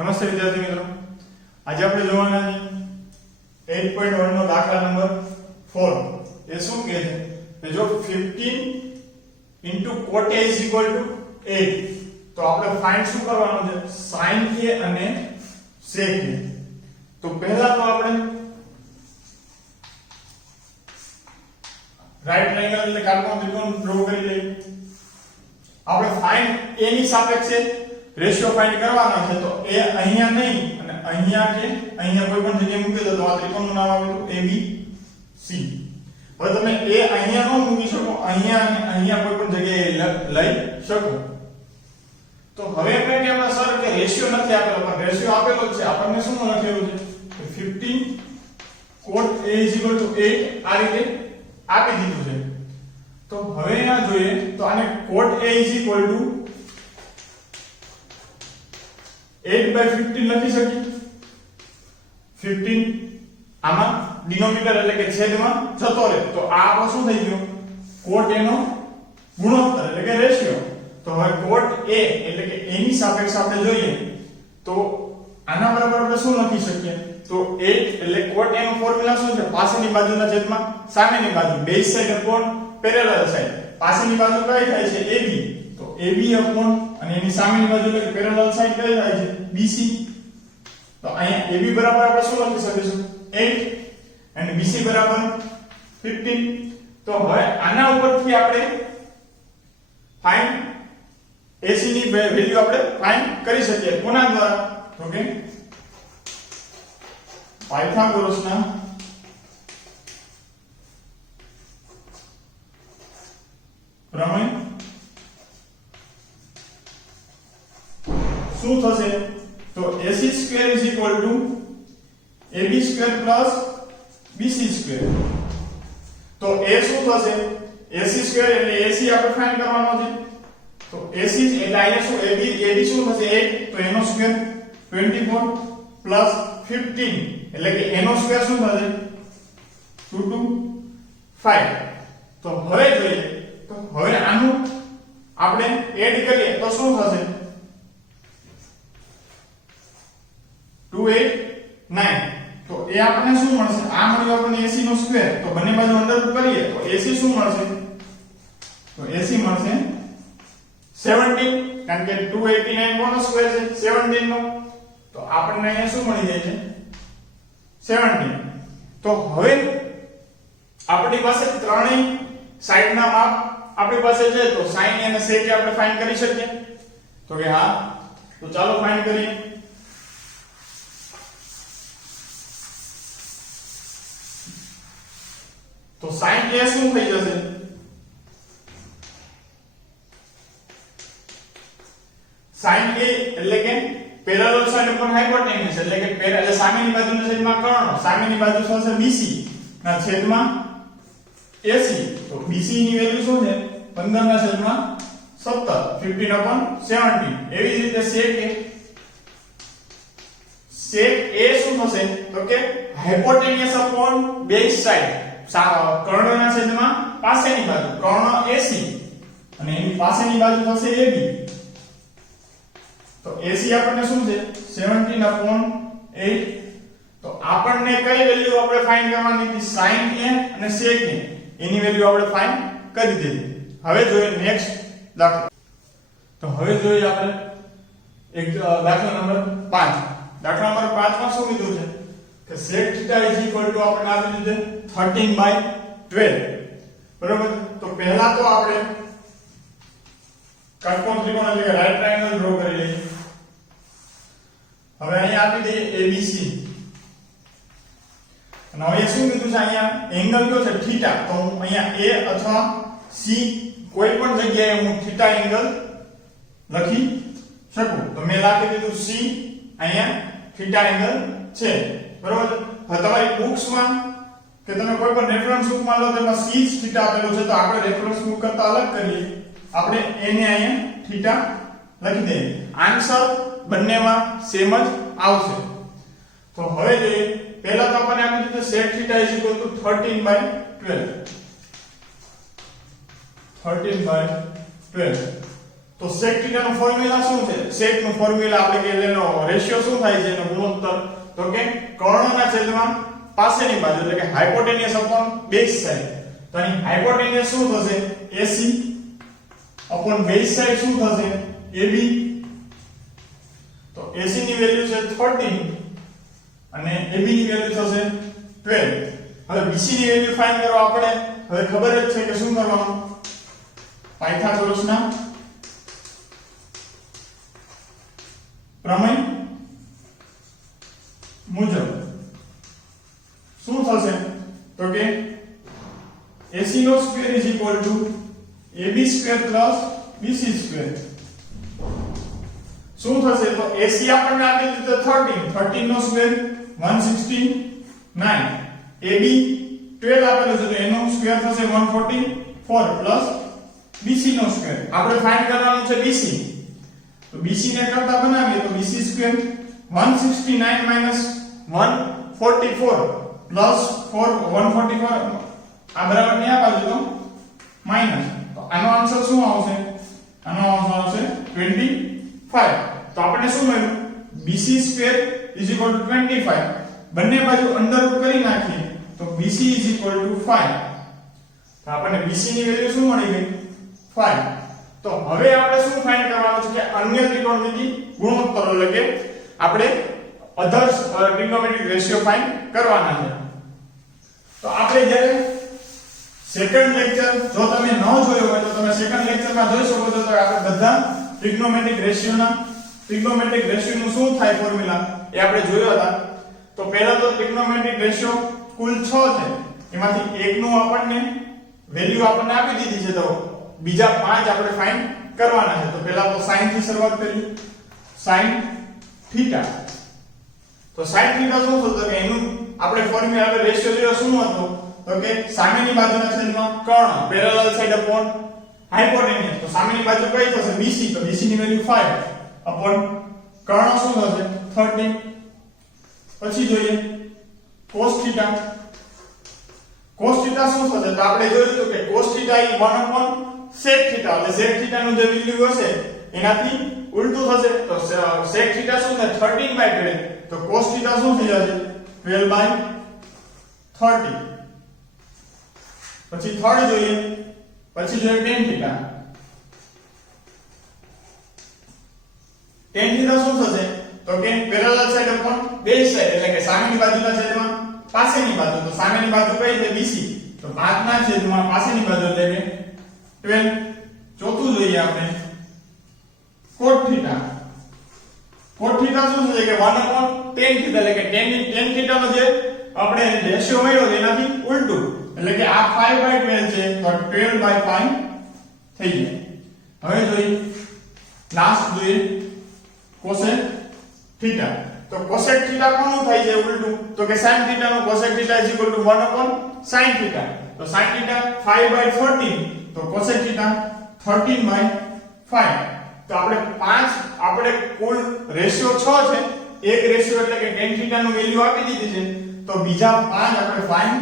નમસ્તે વિદ્યાર્થી મિત્રો, આજે આપણે જોવાના છે 8.1 નો દાખલા નંબર 4. એ શું કહે છે કે જો 15 cot A = 8 તો આપણે ફાઇન્ડ શું કરવાનું છે, sin A અને sec A. તો પહેલા તો આપણે રાઈટ ટ્રાયેંગલ એટલે કાટકોણ ત્રિકોણ ડ્રો કરી લઈએ. આપણે ફાઇન્ડ A ની સાપેક્ષે રેશિયો ફાઇન્ડ કરવાનો છે. તો એ અહીંયા નહીં અને અહીંયા કે અહીંયા કોઈ પણ જગ્યાએ મૂકી દો તો આ ત્રિકોણનું નામ આવે તો ABC. હવે તમે એ અહીંયા ન મૂકી શકો, અહીંયા અને અહીંયા કોઈ પણ જગ્યાએ લઈ શકો. તો હવે આપણે કહેવા સર કે રેશિયો નથી આપેલો, પણ રેશિયો આપેલો છે. આપણને શું લખેલું છે કે 15 cot A = 8 આ રીતે આપી દીધું છે. તો હવે આ જોઈએ તો આને cot A = 8/15 લખી શકીએ. 15 આમાં ડિનોમિનેટર એટલે કે છેદમાં જતો રહે. તો આ આપણો શું થઈ ગયો, cot A નો ગુણોત્તર એટલે કે રેશિયો. તો હવે cot A એટલે કે A ની સાપેક્ષે આપણે જોઈએ તો આના બરાબર આપણે શું લખી શકીએ, તો 8 એટલે cot A નો ફોર્મ્યુલા શું છે, પાછળની બાજુના છેદમાં સામેની બાજુ, base side upon parallel side. પાછળની બાજુ કઈ થાય છે, AB. તો AB અપોન અને એની સામેની બાજુ એટલે કે પેરેલલ સાઈડ કઈ થાય છે, BC. તો અહીંયા AB બરાબર આપણે શું લખી શકીશું, 8 અને BC બરાબર 15. તો હવે આના ઉપરથી આપણે ફાઇન્ડ AC ની વેલ્યુ આપણે ફાઇન્ડ કરી શકીએ. કોના દ્વારા, તો કે પાયથાગોરસના પ્રમેય. શું થશે, તો AC² = AB² + BC². તો A શું થશે, AC² એટલે AC આપણે ફાઇન્ડ કરવાનો છે. તો AC એટલે અહીંયા શું AB શું થશે 8, તો એનો સ્ક્વેર 24 + 15 એટલે કે એનો સ્ક્વેર શું થશે 225. તો હવે જોઈએ તો હવે આનું આપણે એડ કરીએ તો શું થશે 289. તો એ આપણને શું મળશે, આ મળ્યું આપણને AC નો સ્ક્વેર. તો બંને બાજુ અંડરરૂટ કરીએ તો AC શું મળશે, તો AC મળશે 17, કારણ કે 289 કોનો સ્ક્વેર છે 17 નો. તો આપણને અહીંયા શું મળી જાય છે 17. તો હવે આપણી પાસે ત્રણેય સાઈડના માપ આપણી પાસે છે. તો sin A અને sec A આપણે ફાઇન્ડ કરી શકીએ, તો કે હા. તો ચાલો ફાઇન્ડ કરીએ. તો sin A શું થઈ જશે, sin A એટલે કે પેરેલલ સાઈડ ઉપર હાઇપોટેન્યુસ એટલે કે એટલે સામેની બાજુના છેદમાં કર્ણ, સામેની બાજુ થશે BC ના છેદમાં AC. તો BC ની વેલ્યુ શું છે 15/17, 15/17. એવી જ રીતે sec A શું થશે, તો કે હાઇપોટેન્યુસ અપોન બેઝ સાઈડ, કર્ણના છેદમાં પાસેની બાજુ, કર્ણ AC અને એની પાસેની બાજુ થશે AB. તો AC આપણને શું છે 17/8. તો આપણને કઈ વેલ્યુ આપણે ફાઇન્ડ કરવાની હતી, sin A અને sec A એની વેલ્યુ આપણે ફાઇન્ડ કરી દીધી. હવે જોઈએ નેક્સ્ટ દાખલો. તો હવે જોઈએ આપણે એક દાખલા નંબર 5. દાખલા નંબર 5 માં શું કીધું છે કે sec θ = આપણે આપી દીધું 13/12. બરોબર. તો પહેલા તો આપણે કાટકોણ ત્રિકોણ એટલે કે રાઈટ ટ્રાયેંગલ ડ્રો કરી લઈએ. હવે અહીંયા આપી દઈએ ABC. અને હવે શું કીધું છે, અહીંયા એંગલ કયો છે થીટા. તો હું અહીંયા A અથવા C કોઈ પણ જગ્યાએ હું થીટા એંગલ લખી શકું. તો મેં લખી દીધું C, અહીંયા થીટા એંગલ છે. બરોબર. હવે તમારી બુક્સમાં કે તમે કોઈ પણ રેફરન્સ બુકમાં લો તેમાં C જ થીટા આપેલો છે. તો આપણે રેફરન્સ બુક કરતા અલગ કરીએ, આપણે A ને અહીંયા થીટા લખી દઈએ. આન્સર બંનેમાં સેમ જ આવશે. તો હવે જોઈએ પહેલા તો આપણને આપી દીધું sec θ = 13/12. 13/12. તો sec θ નો ફોર્મ્યુલા શું છે? sec નો ફોર્મ્યુલા આપણે કે એનો રેશિયો શું થાય છે એનો ગુણોત્તર તો કે કર્ણના છેદમાં પાસેની બાજુ એટલે કે હાઇપોટેનિયસ અપોન બેઝ સાઇડ. તો અહીં હાઇપોટેનિયસ શું થશે? AC અપોન બેઝ સાઇડ શું થશે? AB. તો AC ની વેલ્યુ છે 13 અને AB ની વેલ્યુ થશે 12. હવે BC ની વેલ્યુ ફાઇન્ડ કરવા આપણે હવે ખબર જ છે કે શું કરવાનું? પાયથાગોરસના પ્રમેય મુજબ શું થશે તો કે AC નો square is equal to AB square plus BC square. શું થશે તો AC આપણને આપી દીધું 13 નો સ્ક્વેર 169, AB 12 આપેલું છે તો એનો સ્ક્વેર થશે 144 પ્લસ BC નો સ્ક્વેર. આપણે ફાઇન્ડ કરવાનું છે BC. તો BC ને કરતા બનાવીએ તો BC સ્ક્વેર 169 માઈનસ 144 પ્લસ 144 આ બરાબર ને આ બાજુ તો માઈનસ. તો આનો આન્સર શું આવશે? આનો આન્સર આવશે 25. તો આપણે શું મળ્યું? BC square is equal two 25. બંને બાજુ અંડર રૂટ કરી નાખીએ તો BC ઇઝ ઇક્વલ ટુ 5. તો આપણને BC ની વેલ્યુ શું મળી ગઈ? 5. તો હવે આપણે શું ફાઇન્ડ કરવાનું છે કે અન્ય ત્રિકોણમિતિ ગુણોત્તર એટલે કે આપણે અધર્સ ટ્રિગ્નોમેટ્રિક રેશિયો ફાઇન્ડ કરવાના છે. તો આપણે જ્યારે સેકન્ડ લેક્ચર જો તમે ન જોયો હોય તો તમે સેકન્ડ લેક્ચરમાં જોઈ શકો છો. તો આપણે બધા ટ્રિગ્નોમેટ્રિક રેશિયોનું શું થાય ફોર્મ્યુલા એ આપણે જોયા હતા. તો પહેલા તો ટ્રિગ્નોમેટ્રિક રેશિયો કુલ 6 છે, એમાંથી એકનું આપણને વેલ્યુ આપણને આપી દીધી છે. તો બીજા 5 આપણે ફાઇન્ડ કરવાના છે. તો પહેલા તો sin થી શરૂઆત કરી. sin θ. તો sin θ શું થતું કે એનું આપણે ફોર્મ્યુલા આપણે રેશિયો જોયો શું હતો તો કે સામેની બાજુના છેદમાં કર્ણ પેરેલલ સાઇડ અપોન હાઇપોટેનિયસ. તો સામેની બાજુ કઈ થશે? BC. તો BC ની વેલ્યુ 5 અપોન કર્ણ શું થશે? 13. પછી જોઈએ cos θ. cos θ શું થશે? તો આપણે જોયું હતું કે cos θ = 1 અપોન sec θ. એટલે sec θ નું જે વેલ્યુ હશે એનાથી ઉલટું થશે. તો sec θ શું છે? 13/12. તો cos θ શું થઈ જશે? 12/30. પછી થર્ડ જોઈએ. પછી જોઈએ tan θ. tan θ શું થશે? તો કે parallel side upon base side એટલે કે સામેની બાજુના છેદમાં પાસેની બાજુ. તો સામેની બાજુ કઈ છે? BC. તો 5 ના છેદમાં પાસેની બાજુ એટલે કે 12. ચોથું જોઈએ આપણે cot θ. cot θ શું છે કે 1 upon tan θ એટલે કે tan θ નો જે આપણે રેશિયો મળ્યો એનાથી ઉલટું એટલે કે આ 5/12 છે તો 12/5 થઈ જાય. હવે જોઈએ લાસ્ટ જોઈએ cosec θ. તો cosec θ કોનું થાય છે ઉલટું? તો કે sin θ નું cosec θ = 1 upon sin θ. તો sin θ 5/13 તો cosec θ 13/5. તો આપણે કુલ રેશિયો 6 છે. એક રેશિયો એટલે કે tan θ નું વેલ્યુ આપી દીધી છે. તો બીજા 5 આપણે ફાઇન્ડ